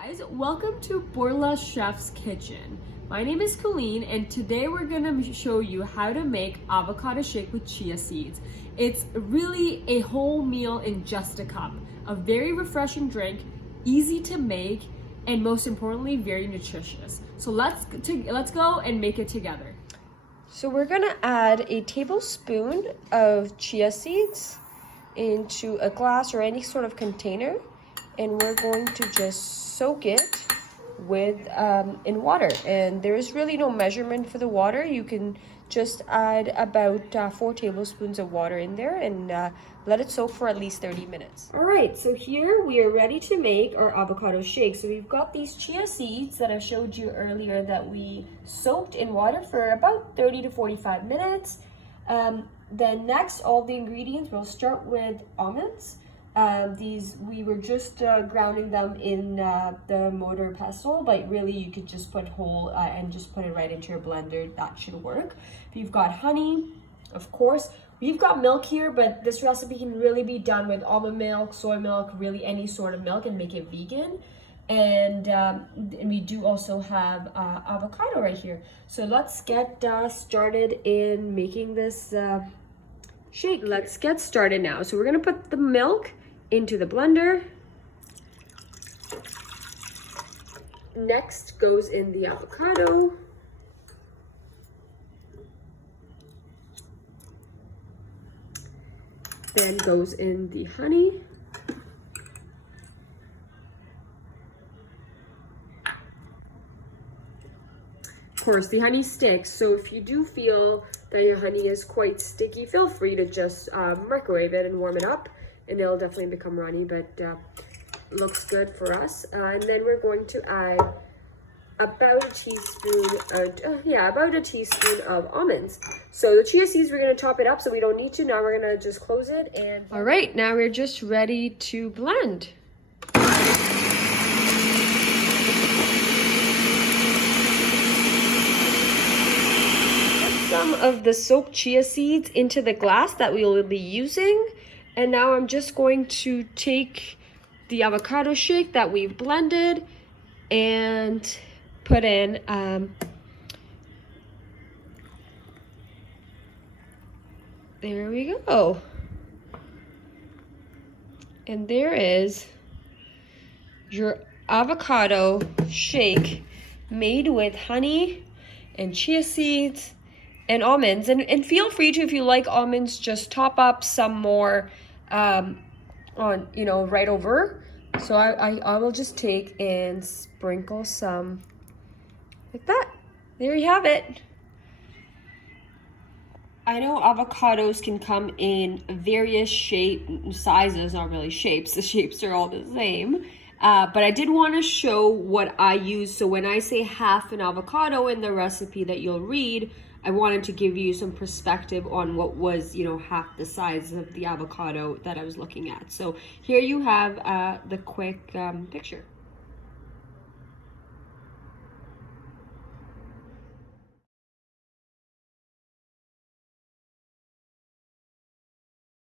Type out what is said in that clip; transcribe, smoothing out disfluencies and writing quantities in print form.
Guys, welcome to Borla Chef's Kitchen. My name is Colleen and today we're gonna show you how to make avocado shake with chia seeds. It's really a whole meal in just a cup. A very refreshing drink, easy to make, and most importantly, very nutritious. So let's go and make it together. So we're gonna add a tablespoon of chia seeds into a glass or any sort of container, and we're going to just soak it with in water. And there is really no measurement for the water. You can just add about 4 tablespoons of water in there and let it soak for at least 30 minutes. All right, so here we are ready to make our avocado shake. So we've got these chia seeds that I showed you earlier that we soaked in water for about 30 to 45 minutes. Then next, all the ingredients, we'll start with almonds. These, we were just grounding them in the mortar pestle, but really you could just put whole and just put it right into your blender. That should work. We've got honey, of course. We've got milk here, but this recipe can really be done with almond milk, soy milk, really any sort of milk, and make it vegan. And we do also have avocado right here. So let's get started in making this shake. Let's get started now. So we're gonna put the milk into the blender. Next goes in the avocado. Then goes in the honey. Of course, the honey sticks, so if you do feel that your honey is quite sticky, feel free to just microwave it and warm it up, and it'll definitely become runny, but looks good for us. And then we're going to add about a teaspoon of almonds. So the chia seeds, we're going to top it up, so we don't need to. Now we're going to just close it. And all right, now we're just ready to blend. Some of the soaked chia seeds into the glass that we will be using. And now I'm just going to take the avocado shake that we've blended and put in there we go. And there is your avocado shake made with honey and chia seeds and almonds. And feel free to, if you like almonds, just top up some more on, you know, right over. So I will just take and sprinkle some like that. There you have it. I know avocados can come in various sizes, not really shapes. The shapes are all the same. But I did want to show what I use. So when I say half an avocado in the recipe that you'll read, I wanted to give you some perspective on what was, you know, half the size of the avocado that I was looking at. So here you have the quick picture.